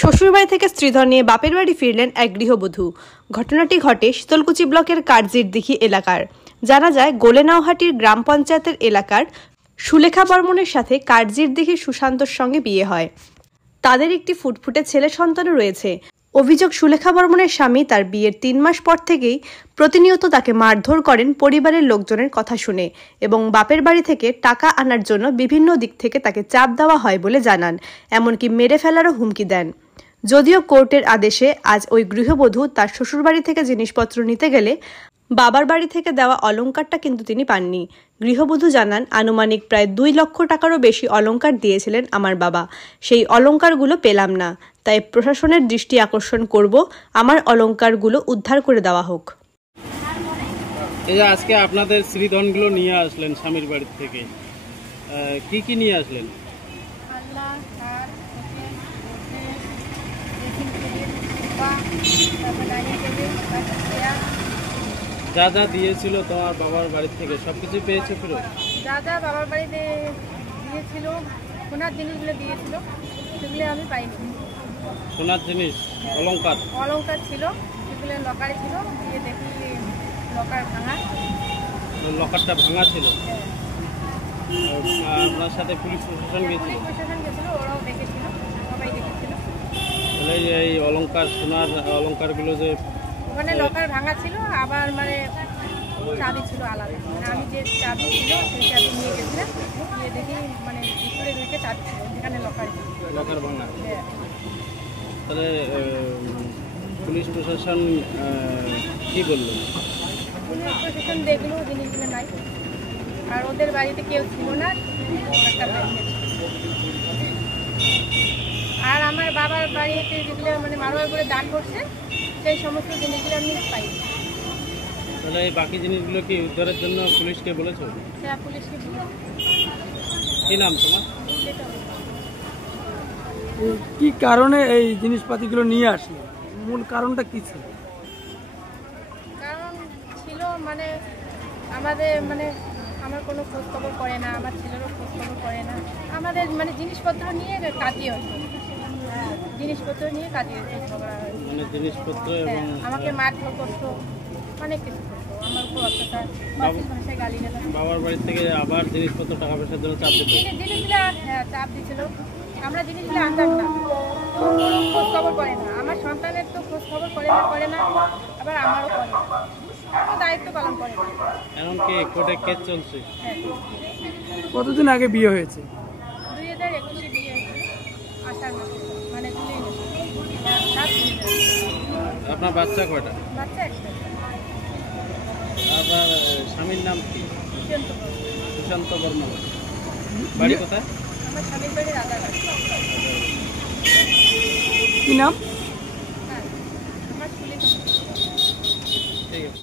শ্বশুরবাড়ি থেকে স্ত্রীধর নিয়ে বাপের বাড়ি ফিরলেন এক গৃহবধূ। ঘটনাটি ঘটে শীতলকুচি ব্লকের কারজিরদিঘি এলাকার। জানা যায়, গোলেনাওহাটির গ্রাম পঞ্চায়েতের এলাকার সুলেখা বর্মনের সাথে কারজিরদিঘির সুশান্তর সঙ্গে বিয়ে হয়। তাদের একটি ফুটফুটে ছেলে সন্তানও রয়েছে। অভিযোগ, সুলেখা বর্মনের স্বামী তার বিয়ের ৩ মাস পর থেকেই প্রতিনিয়ত তাকে মারধর করেন পরিবারের লোকজনের কথা শুনে, এবং বাপের বাড়ি থেকে টাকা আনার জন্য বিভিন্ন দিক থেকে তাকে চাপ দেওয়া হয় বলে জানান। এমনকি মেরে ফেলারও হুমকি দেন। যদিও কোর্টের আদেশে আজ ওই গৃহবধূ তার শ্বশুরবাড়ি থেকে জিনিসপত্র নিতে গেলে বাবার বাড়ি থেকে দেওয়া অলংকারটা কিন্তু তিনি পাননি। গৃহবধূ জানান, আনুমানিক প্রায় ২ লক্ষ টাকারও বেশি অলংকার দিয়েছিলেন আমার বাবা। সেই অলংকারগুলো পেলাম না, তাই প্রশাসনের দৃষ্টি আকর্ষণ করব, আমার অলংকারগুলো উদ্ধার করে দেওয়া হোক। এই যে আজকে আপনাদের শ্রীধনগুলো নিয়ে আসলেন স্বামীর বাড়ি থেকে, কি কি নিয়ে আসলেন? যা যা দিয়েছিল তোমার বাবার বাড়ি থেকে সবকিছু পেয়েছে ফেরত? যা যা বাবার বাড়িতে দিয়েছিল, সোনার জিনিসগুলো দিয়েছিল, সেগুলো আমি পাইনি। সোনার জিনিস, অলংকার ছিল, সেগুলো লকারে ছিল, দিয়ে দেখি লকার ভাঙা। লকারটা ভাঙা ছিল? আপনার সাথে পুলিশ প্রশাসন গেছিল? ওরাও দেখেছিল, সবাই দেখেছিল। তাহলে এই অলংকার, সোনার অলংকারগুলো যে ওখানে লকার ভাঙা ছিল, আবার মানে চাবি ছিল আলাদা, মানে আমি যে চাবি ছিল সেই চাবি নিয়ে গেছিলাম, গিয়ে দেখি মানে ভিতরে ঢুকে চাবি ছিল, যেখানে লকার ভাঙা। তাহলে পুলিশ প্রশাসন কি বললো? পুলিশ প্রশাসন দেখলো জিনিসগুলো নাই, আর ওদের বাড়িতে কেউ ছিল না, আর আমার বাবার বাড়িতে যেগুলো মানে মারোয়ার করে দান করছে সেই সমস্ত জিনিসগুলো আমি পাই। তাহলে এই বাকি জিনিসগুলো কি উদ্ধারের জন্য পুলিশকে বলেছো? হ্যাঁ, পুলিশকে বলেছি। কি নাম তোমার? কি কারণে এই জিনিসপাতিগুলো নিয়ে আসলো, মূল কারণটা কি ছিল? কারণ ছিল মানে আমাদের মানে আমার কোনো খোঁজ খবর করে না, আমার ছেলেরও খোঁজ খবর করে না, আমাদের মানে জিনিসপত্র নিয়ে কাজিয়ে হতো, জিনিসপত্র নিয়ে কাজিয়ে মানে জিনিসপত্র এবং আমাকে মারধর করতো, অনেক কিছু করতো, আমার উপর অত্যাচার, ভাষায় গালি দিত। বাবার বাড়ি থেকে আবার জিনিসপত্র টাকা পয়সার জন্য চাপ দিত? জিনিসগুলো হ্যাঁ চাপ দিছিল, আমরা জিনিসগুলো আনতাম না, খোঁজ খবর করে না, আমার সন্তানের তো খোঁজ খবর করে না, আবার আমারও করে না, দায়িত্ব পালন করে না। এমনকি কোর্টে কেস চলছে। কতদিন আগে বিয়ে হয়েছে? 2021-এ বিয়ে হয়েছে, আষাঢ় মাসে, মানে জুলাই মাসে। আপনার বাচ্চা কয়টা? বাচ্চা একটা। আপনার স্বামীর নাম কি? সুশান্ত বর্মন। বাড়ি কোথায়? আমার স্বামীর বাড়ি রাজারহাট। কি নাম?